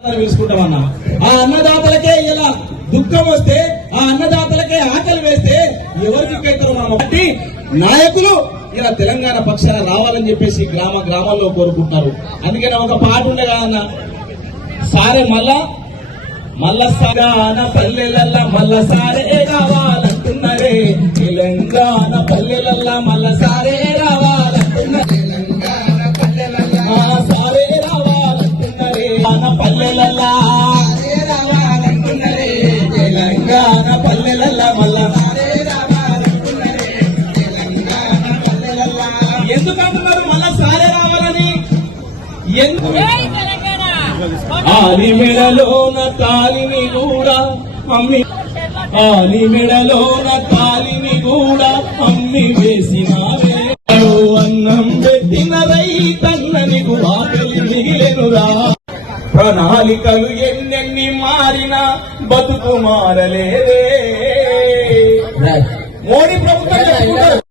పిలుచుకుంటామన్నా ఆ అన్నదాతలకే ఇలా దుఃఖం వస్తే ఆ అన్నదాతలకే ఆకలి వేస్తే ఎవరు దిక్కైతారు మనం ఒకటి నాయకులు ఇలా తెలంగాణ పక్షాన రావాలని చెప్పేసి గ్రామాల్లో కోరుకుంటున్నారు. అందుకని ఒక పాట ఉండే కదన్న సారే మల్ల సాగాన పల్లెలల్లా మల్ల సారే రావాలంటున్నారే తెలంగాణ పల్లెలల్లా మల్ల సారే రావాలంటున్నారు సారే రావాలంటున్నారే పల్లెలల్లా రావాలంటున్నారే తెలంగాణ పల్లెలల్లా మల్ల సారే రావాలంటున్నారే తెలంగాణ పల్లెలల్లా ఎందుకంటున్నారు మళ్ళా సారే రావాలని ఎందుకు ఆని మెడలోన తాలిని కూడా అమ్మి ఆని మెడలోన తాలిని కూడా అమ్మి వేసినావే అన్నం పెట్టిన రైతన్నని ఆకలి మిగిలెనురా ప్రణాళికలు ఎన్నెన్ని మారినా బతుకు మారలేదే మోడీ ప్రభుత్వం